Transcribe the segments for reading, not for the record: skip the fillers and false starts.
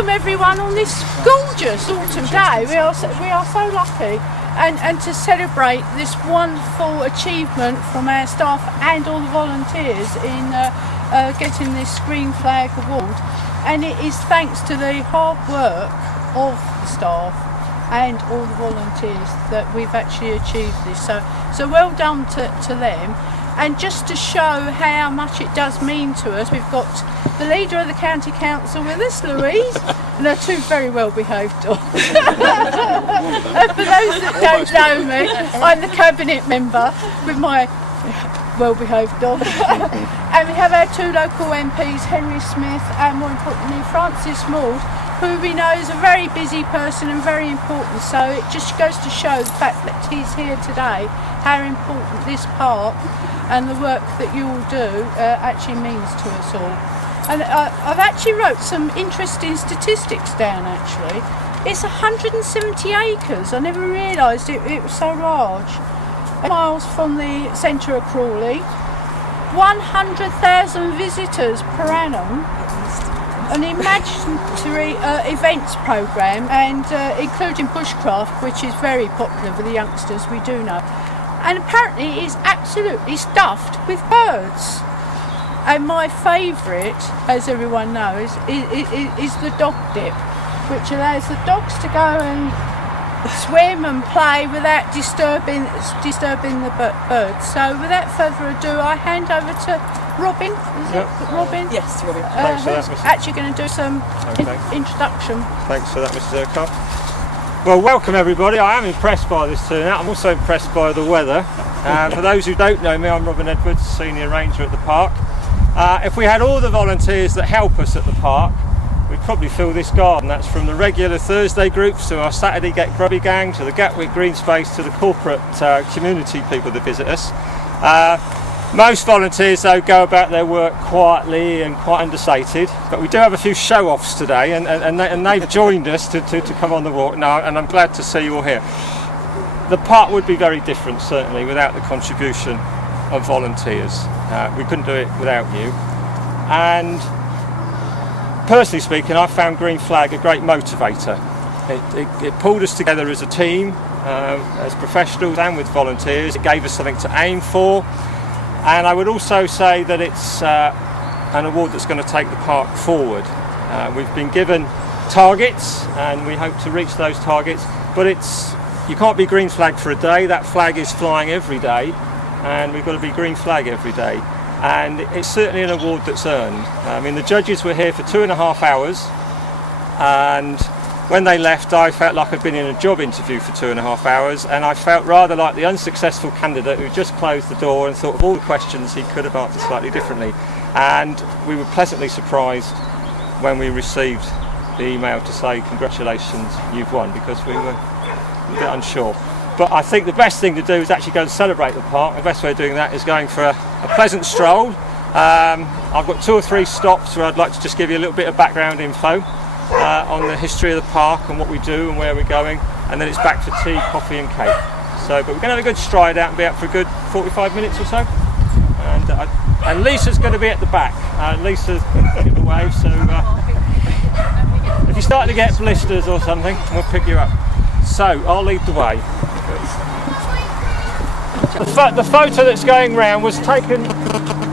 welcome everyone on this gorgeous autumn day. We are so lucky, and to celebrate this wonderful achievement from our staff and all the volunteers in getting this Green Flag Award. And it is thanks to the hard work of the staff and all the volunteers that we've actually achieved this. So well done to them. And just to show how much it does mean to us, we've got the leader of the county council with us, Louise, and her two very well behaved dogs. And for those that don't know me, I'm the cabinet member with my well behaved dog. And we have our two local MPs, Henry Smith and more importantly Francis Maud, who we know is a very busy person and very important. So it just goes to show the fact that he's here today, how important this park and the work that you all do actually means to us all. And I've actually wrote some interesting statistics down actually. It's 170 acres, I never realised it was so large. Miles from the centre of Crawley, 100,000 visitors per annum, an imaginary events programme, and including bushcraft, which is very popular with the youngsters, we do know. And apparently it's absolutely stuffed with birds. And my favourite, as everyone knows, is the dog dip, which allows the dogs to go and swim and play without disturbing the birds. So without further ado, I hand over to Robin. Is it Robin? Yes, Robin. Thanks for that, Mrs. Actually going to do some introduction. Thanks for that, Mrs. Urquhart. Well, welcome everybody. I am impressed by this turnout. I'm also impressed by the weather. For those who don't know me, I'm Robin Edwards, Senior Ranger at the park. If we had all the volunteers that help us at the park, we'd probably fill this garden. That's from the regular Thursday groups to our Saturday Get Grubby gang, to the Gatwick Green Space, to the corporate community people that visit us. Most volunteers though go about their work quietly and quite understated, but we do have a few show-offs today and they've joined us to come on the walk now, and I'm glad to see you all here. The park would be very different certainly without the contribution of volunteers. We couldn't do it without you, and personally speaking, I found Green Flag a great motivator. It pulled us together as a team, as professionals and with volunteers. It gave us something to aim for. And I would also say that it's an award that's going to take the park forward. We've been given targets and we hope to reach those targets, but you can't be Green Flag for a day. That flag is flying every day, and we've got to be Green Flag every day. And it's certainly an award that's earned. I mean, the judges were here for 2.5 hours, and when they left I felt like I'd been in a job interview for 2.5 hours, and I felt rather like the unsuccessful candidate who just closed the door and thought of all the questions he could have answered slightly differently. And we were pleasantly surprised when we received the email to say congratulations, you've won, because we were a bit unsure. But I think the best thing to do is actually go and celebrate the park. The best way of doing that is going for a pleasant stroll. I've got 2 or 3 stops where I'd like to just give you a little bit of background info on the history of the park and what we do and where we're going, and then it's back for tea, coffee and cake. So, but we're going to have a good stride out and be out for a good 45 minutes or so. And Lisa's going to be at the back. Lisa's give a wave, so if you're starting to get blisters or something, we'll pick you up. So, I'll lead the way. The photo that's going round was taken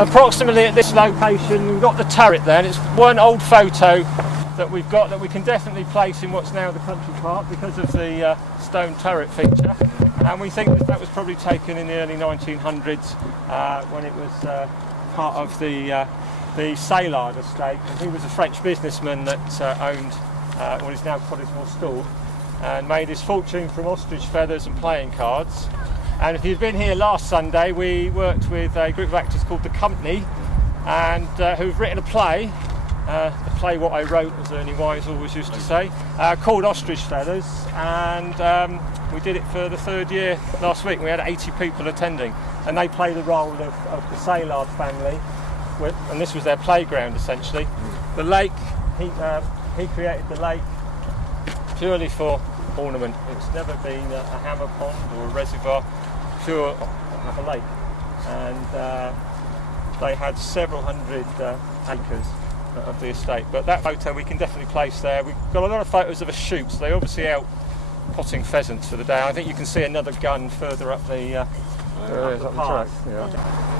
approximately at this location. We've got the turret there, and it's one old photo that we've got that we can definitely place in what's now the country park because of the stone turret feature. And we think that was probably taken in the early 1900s when it was part of the Saillard estate. And he was a French businessman that owned what is now Cottesmore School, and made his fortune from ostrich feathers and playing cards. And if you'd been here last Sunday, we worked with a group of actors called The Company, and who've written a play, the play what I wrote, as Ernie Wise always used to say, called Ostrich Feathers, and we did it for the 3rd year last week. We had 80 people attending, and they play the role of the Saillard family, and this was their playground essentially. The lake, he created the lake purely for ornament. It's never been a hammer pond or a reservoir, pure of a lake. And they had several hundred acres of the estate. But that photo we can definitely place there. We've got a lot of photos of a shoot, so they're obviously out potting pheasants for the day. I think you can see another gun further up the up the track. Yeah.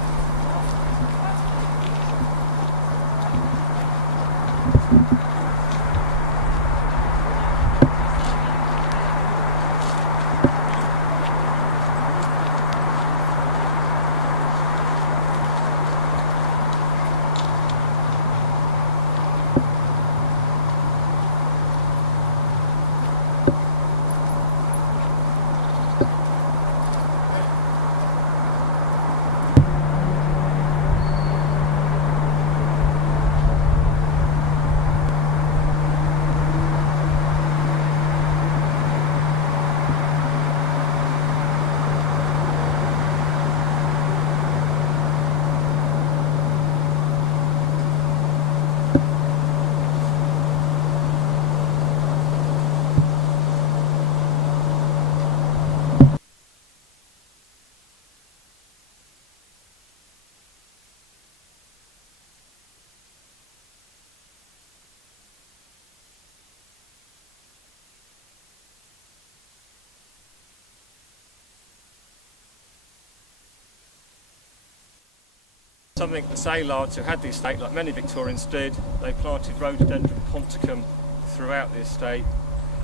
Something the Saylards who had the estate, like many Victorians did, they planted rhododendron ponticum throughout the estate,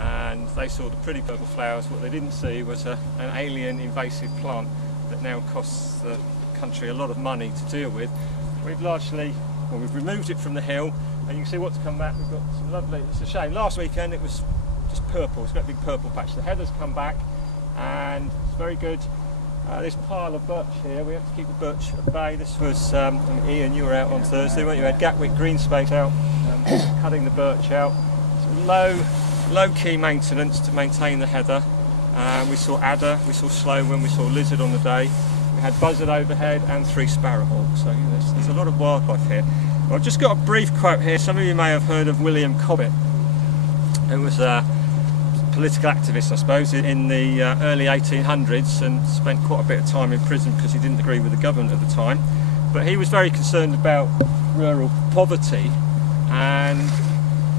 and they saw the pretty purple flowers. What they didn't see was an alien invasive plant that now costs the country a lot of money to deal with. We've removed it from the hill, and you can see what's come back. We've got some lovely, it's a shame, last weekend it was just purple, it's got a big purple patch. The heather's come back and it's very good. This pile of birch here, we have to keep the birch at bay. This was, Ian, you were out on Thursday, weren't you? Had Gatwick Green Space out, cutting the birch out. So low-key maintenance to maintain the heather. We saw adder, we saw slowworm, we saw lizard on the day. We had buzzard overhead and 3 sparrowhawks. So there's a lot of wildlife here. Well, I've just got a brief quote here. Some of you may have heard of William Cobbett, who was a political activist, I suppose, in the early 1800s, and spent quite a bit of time in prison because he didn't agree with the government at the time. But he was very concerned about rural poverty and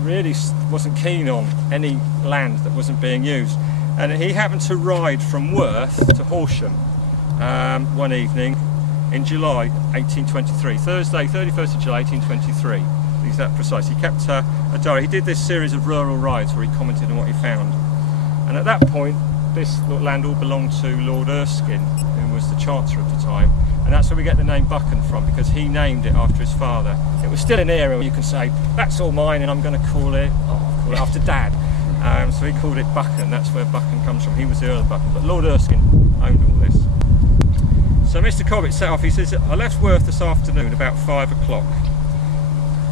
really wasn't keen on any land that wasn't being used. And he happened to ride from Worth to Horsham one evening in July 1823, Thursday 31st of July 1823. He's that precise. He kept a diary. He did this series of rural rides where he commented on what he found. And at that point, this land all belonged to Lord Erskine, who was the Chancellor at the time. And that's where we get the name Buchan from, because he named it after his father. It was still an area where you can say, that's all mine and I'm going to call it after Dad. So he called it Buchan. That's where Buchan comes from. He was the Earl of Buchan. But Lord Erskine owned all this. So Mr. Cobbett set off. He says, I left Worth this afternoon about 5 o'clock.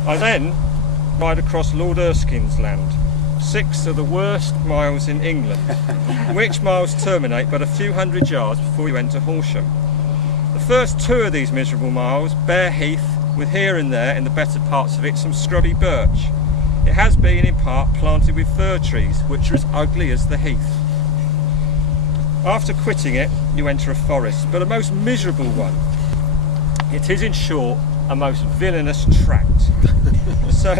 I then ride across Lord Erskine's land, 6 of the worst miles in England, which miles terminate but a few hundred yards before you enter Horsham. The first 2 of these miserable miles, bare heath, with here and there in the better parts of it some scrubby birch. It has been in part planted with fir trees, which are as ugly as the heath. After quitting it, you enter a forest, but a most miserable one. It is, in short, a most villainous tract. So,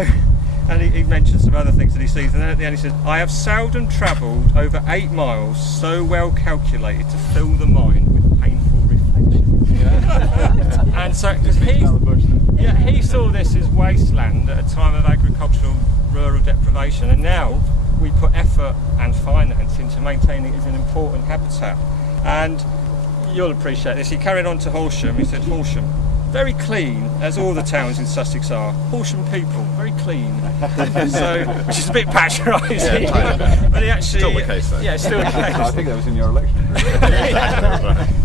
and he mentions some other things that he sees, and then at the end he says, I have seldom travelled over 8 miles so well calculated to fill the mind with painful reflection. Yeah. And so, because he saw this as wasteland at a time of agricultural rural deprivation, and now we put effort and finance into maintaining it as an important habitat. And you'll appreciate this. He carried on to Horsham. He said, Horsham, very clean, as all the towns in Sussex are. Horsham people, very clean. So, which is a bit patronising. Yeah, but he actually, still the case though. Yeah, still the case. I think that was in your election.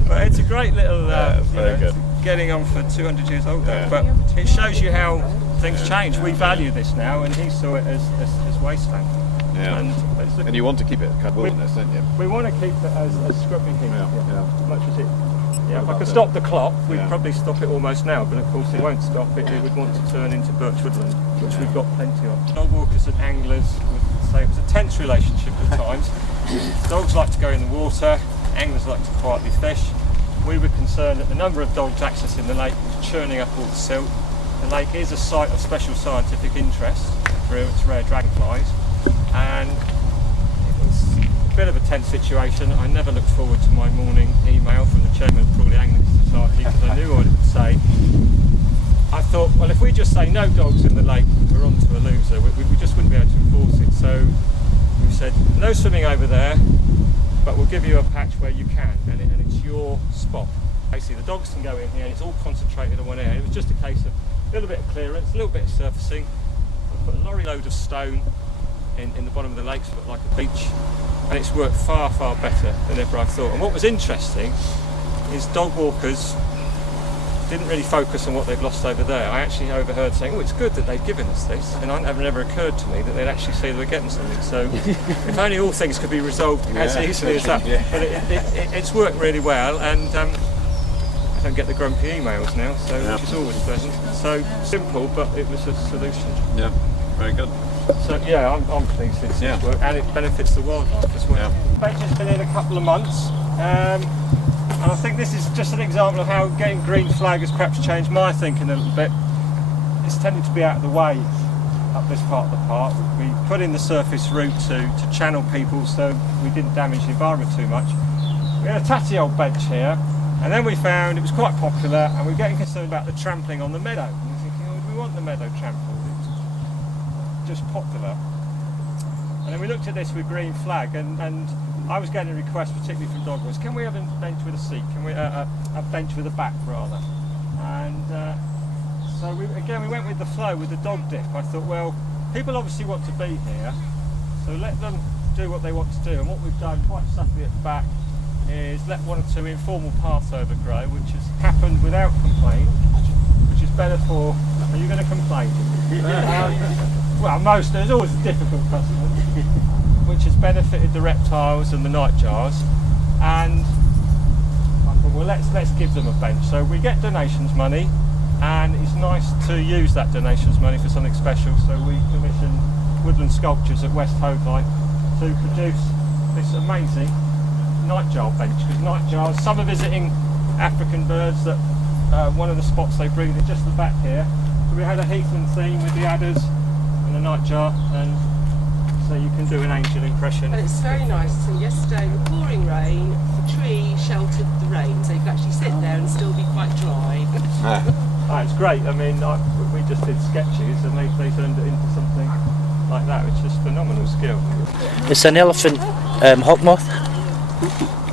But it's a great little, very good. Getting on for 200 years old though. But it shows you how things change. We value this now, and he saw it as wasteland. Yeah. And you want to keep it kind of wilderness, don't you? We want to keep it as scrubby heath, yeah. Much as it. Yeah, if I could stop the clock, we'd probably stop it almost now, but of course it won't stop it. It would want to turn into birch woodland, which we've got plenty of. Dog walkers and anglers would say it was a tense relationship at times. Dogs like to go in the water, anglers like to quietly fish. We were concerned that the number of dogs accessing the lake was churning up all the silt, the lake is a site of special scientific interest for its rare dragonflies, and it was a bit of a tense situation. I never looked forward to my morning email from the chairman of the Anglican Society because I knew what it would say. I thought, well, if we just say no dogs in the lake, we're on to a loser. We just wouldn't be able to enforce it. So we said, no swimming over there, but we'll give you a patch where you can, and it's your spot. Basically, the dogs can go in here, and it's all concentrated on one area. It was just a case of a little bit of clearance, a little bit of surfacing. We put a lorry load of stone in the bottom of the lake, so it looked like a beach, and it's worked far, far better than ever I thought. And what was interesting is dog walkers didn't really focus on what they've lost over there. I actually overheard saying, oh, it's good that they've given us this, and it never occurred to me that they'd actually see that we're getting something. So if only all things could be resolved as easily as that. Yeah. But it's worked really well, and I don't get the grumpy emails now, so which is always pleasant. So simple, but it was a solution. Yeah, very good. So yeah, I'm pleased it's worked, and it benefits the wildlife as well. Yeah. Bench has been in a couple of months. And I think this is just an example of how getting green flag has perhaps changed my thinking a little bit. It's tended to be out of the way up this part of the park. We put in the surface route to channel people so we didn't damage the environment too much. We had a tatty old bench here, and then we found it was quite popular, and we were getting concerned about the trampling on the meadow. And we're thinking, oh, do we want the meadow trampled? It was just popular. And then we looked at this with green flag, and I was getting requests, particularly from dog owners, can we have a bench with a seat? Can we a bench with a back, rather? And so we went with the flow with the dog dip. I thought, well, people obviously want to be here, so let them do what they want to do. And what we've done quite subtly at the back is let one or two informal paths overgrow, which has happened without complaint, which is better for. Are you going to complain? Well, there's always a difficult customer. Which has benefited the reptiles and the nightjars, and I thought, well, let's give them a bench. So we get donations money, and it's nice to use that donations money for something special. So we commissioned Woodland Sculptures at West Hoadley to produce this amazing nightjar bench, because nightjars, some are visiting African birds that one of the spots they breed is just the back here. So we had a heathland theme with the adders and the nightjar, and so you can do an angel impression. And it's very nice. So yesterday, with pouring rain, the tree sheltered the rain, so you could actually sit there and still be quite dry. It's great. I mean, we just did sketches, and they turned it into something like that, which is phenomenal skill. It's an elephant hawk moth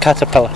caterpillar.